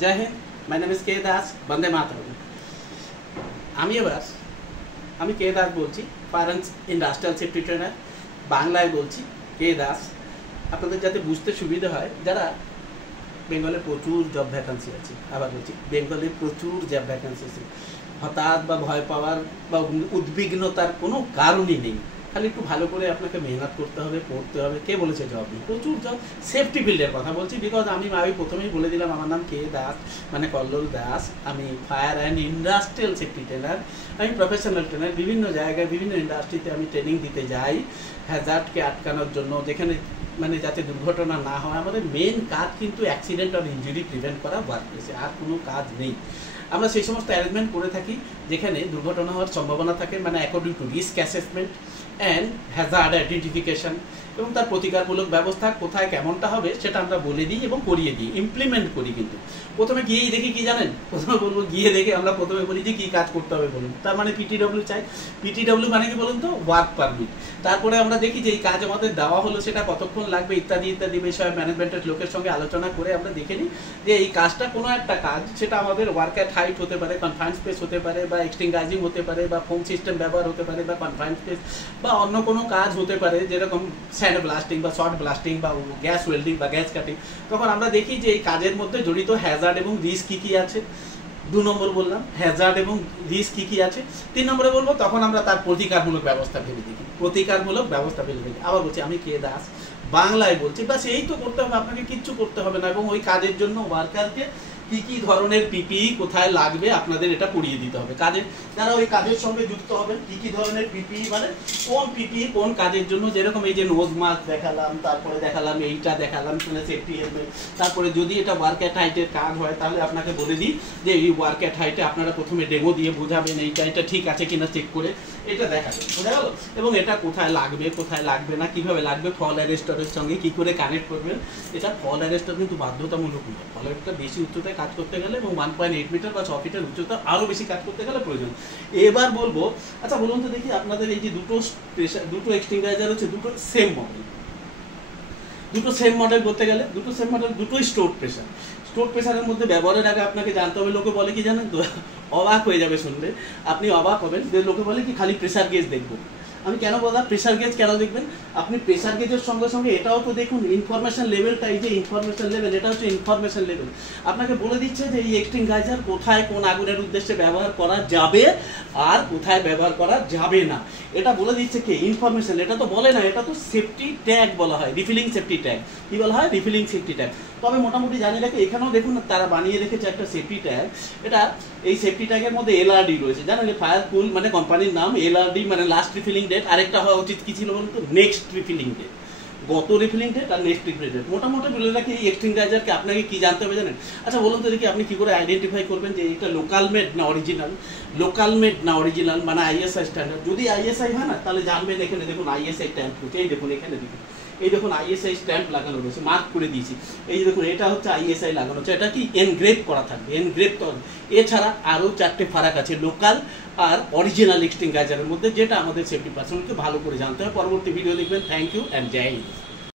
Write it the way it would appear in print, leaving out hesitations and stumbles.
जय Hind, my name is के दास, वंदे मातरम। আমি কে দাস বলছি, ফায়ার ইন্ডাস্ট্রিয়াল সেফটি ট্রেনার, বাংলায় বলছি কে দাস। আপনাদের যাতে বুঝতে সুবিধা হয়, যারা বেঙ্গলে প্রচুর জব ভ্যাকান্সি আছে, আবার বলছি বেঙ্গলে প্রচুর জব ভ্যাকান্সি আছে, হঠাৎ বা ভয় পাওয়ার বা উদ্বিগ্নতার কোনো কারণই নেই। খালি একটু ভালো করে আপনাকে মেহনত করতে হবে, পড়তে হবে। কে বলেছে জব নেই? প্রচুর জব, সেফটি ফিল্ডের কথা বলছি। বিকজ আমি প্রথমেই বলে দিলাম আমার নাম কে দাস, মানে কল্লোল দাস। আমি fire and industrial safety trainer, আমি প্রফেশনাল ট্রেনার। বিভিন্ন জায়গায় বিভিন্ন ইন্ডাস্ট্রিতে আমি ট্রেনিং দিতে যাই হ্যাজার্ডকে আটকানোর জন্য, যেখানে মানে যাতে দুর্ঘটনা না হয়। আমাদের মেন কাজ কিন্তু অ্যাক্সিডেন্ট আর ইঞ্জুরি প্রিভেন্ট করা ওয়ার্কপ্লেসে, আর কোনো কাজ নেই। আমরা সেই সমস্ত অ্যারেঞ্জমেন্ট করে থাকি যেখানে দুর্ঘটনা হওয়ার সম্ভাবনা থাকে, মানে according to risk assessment and Hazard identification, এবং তার প্রতিকারমূলক ব্যবস্থা কোথায় কেমনটা হবে সেটা আমরা বলে দিই এবং করিয়ে দিই, ইমপ্লিমেন্ট করি। কিন্তু প্রথমে গিয়েই দেখি কি জানেন, প্রথমে বলবো গিয়ে দেখে আমরা প্রথমে বলি যে কী কাজ করতে হবে বলুন। তার মানে পিটিডব্লিউ চাই। পিটিডব্লিউ মানে কি বলুন তো? Work permit. তারপরে আমরা দেখি যে এই কাজ আমাদের দেওয়া হলো সেটা কতক্ষণ লাগবে ইত্যাদি ইত্যাদি বিষয়ে ম্যানেজমেন্টের লোকের সঙ্গে আলোচনা করে আমরা দেখে নিই যে এই কাজটা কোনো একটা কাজ, সেটা আমাদের ওয়ার্ক অ্যাট হাইট হতে পারে, কনফাইন্ড স্পেস হতে পারে, বা এক্সটিংগাইজিং হতে পারে, বা ফোম সিস্টেম ব্যবহার হতে পারে, বা কনফাইন্ড স্পেস, বা অন্য কোনো কাজ হতে পারে যেরকম স্যান্ড ব্লাস্টিং বা শর্ট ব্লাস্টিং বা গ্যাস ওয়েল্ডিং বা গ্যাস কাটিং। তখন আমরা দেখি যে এই কাজের মধ্যে জড়িত হ্যাজার্ড এবং রিস্ক কী কী আছে। 2 নম্বর বললাম হ্যাজার্ড এবং রিস্ক কী কী আছে। 3 নম্বরে বলবো তখন আমরা তার প্রতিকারমূলক ব্যবস্থা ভেবে দেখি, প্রতিকারমূলক ব্যবস্থা ভেবে দেখি। আবার বলছি আমি কে দাস, বাংলায় বলছি। বাস এই তো করতে হবে, আপনাকে কিচ্ছু করতে হবে না। এবং ওই কাজের জন্য ওয়ার্কারকে কী কী ধরনের পিপিই কোথায় লাগবে আপনাদের এটা পড়িয়ে দিতে হবে। কাজের যারা ওই কাজের সঙ্গে যুক্ত হবেন, কী কী ধরনের পিপিই, মানে কোন পিপিই কোন কাজের জন্য। যেরকম এই যে নোজ মাস্ক দেখালাম, তারপরে দেখালাম এইটা দেখালাম, মানে সেফটি হেলমেট। তারপরে যদি এটা ওয়ার্ক অ্যাট হাইটের কাজ হয় তাহলে আপনাকে বলে দিই যে এই ওয়ার্ক অ্যাট হাইটে আপনারা প্রথমে ডেমো দিয়ে বোঝাবেন এইটা এটা ঠিক আছে কিনা চেক করে এটা দেখাবেন, বোঝা গেল? এবং এটা কোথায় লাগবে কোথায় লাগবে না, কীভাবে লাগবে, ফল অ্যারেস্টারের সঙ্গে কী করে কানেক্ট করবেন। এটা ফল অ্যারেস্টার কিন্তু বাধ্যতামূলক নয়। ফল অ্যারেস্টার বেশি উচ্চতায় কাজ করতে গেলে এবং 1.8 মিটার বা 6 ফিটের উচ্চতা আরও বেশি কাজ করতে গেলে প্রয়োজন। এবার বলবো, আচ্ছা বলুন তো দেখি, আপনাদের এই যে দুটো এক্সটিংগাইজার হচ্ছে, দুটো সেম মডেল, দুটো সেম মডেল করতে গেলে দুটো সেম মডেল, দুটোই স্টোর প্রেশার। স্টোর প্রেশারের মধ্যে ব্যবহারের আগে আপনাকে জানতে হবে, লোকে বলে কি জানেন তো, অবাক হয়ে যাবে শুনলে, আপনি অবাক হবেন যে লোকে বলে কি খালি প্রেশার গেজ দেখবো। আমি কেন বললাম প্রেশার গেজ কেন দেখবেন? আপনি প্রেশার গেজের সঙ্গে সঙ্গে এটাও তো দেখুন, ইনফরমেশন লেভেলটা। এই যে ইনফরমেশন লেভেল, এটা হচ্ছে ইনফরমেশন লেভেল। আপনাকে বলে দিচ্ছে যে এই এক্সটিংগাইজার কোথায় কোন আগুনের উদ্দেশ্যে ব্যবহার করা যাবে আর কোথায় ব্যবহার করা যাবে না, এটা বলে দিচ্ছে কে? ইনফরমেশন। এটা তো বলে না, এটা তো সেফটি ট্যাগ বলা হয়, রিফিলিং সেফটি ট্যাগ। কি বলা হয়? Refilling safety tag. তবে মোটামুটি জানি রাখি, এখানেও দেখুন তারা বানিয়ে রেখেছে একটা সেফটি ট্যাগ। এটা এই সেফটি ট্যাগের মধ্যে এলআরডি রয়েছে, জানেন? ফায়ার কুল মানে কোম্পানির নাম, এলআরডি মানে লাস্ট রিফিলিং ডেট। আরেকটা হওয়া উচিত কি ছিল বলুন তো? Next refilling date. গত রিফিলিং ডেট আর নেক্সট রিফিলিং ডেট। মোটামুটি বলে রাখি এই এক্সটিংগাইজারকে আপনাকে কি জানতে হবে জানেন? আচ্ছা বলুন তো দেখি, আপনি কি করে আইডেন্টিফাই করবেন যে এটা লোকাল মেড না অরিজিনাল? লোকাল মেড না অরিজিনাল মানে আইএসআই স্ট্যান্ডার্ড। যদি আইএসআই হয় না তাহলে জানবেন, এখানে দেখুন আইএসআই ট্যাম্প রয়েছে, এই দেখুন এখানে দেখুন, এই দেখুন আইএসআই স্ট্যাম্প লাগানো রয়েছে, মার্ক করে দিয়েছি। এই যে দেখুন এটা হচ্ছে আইএসআই লাগানো হচ্ছে, এটা কি এনগ্রেভ করা থাকবে, এনগ্রেভ তো। এছাড়া আরও 4টে ফারাক আছে লোকাল আর অরিজিনাল এক্সটিংগাইজারের মধ্যে, যেটা আমাদের সেফটি পার্সনকে ভালো করে জানতে হয়। পরবর্তী ভিডিও দেখবেন। Thank you and Jai Hind.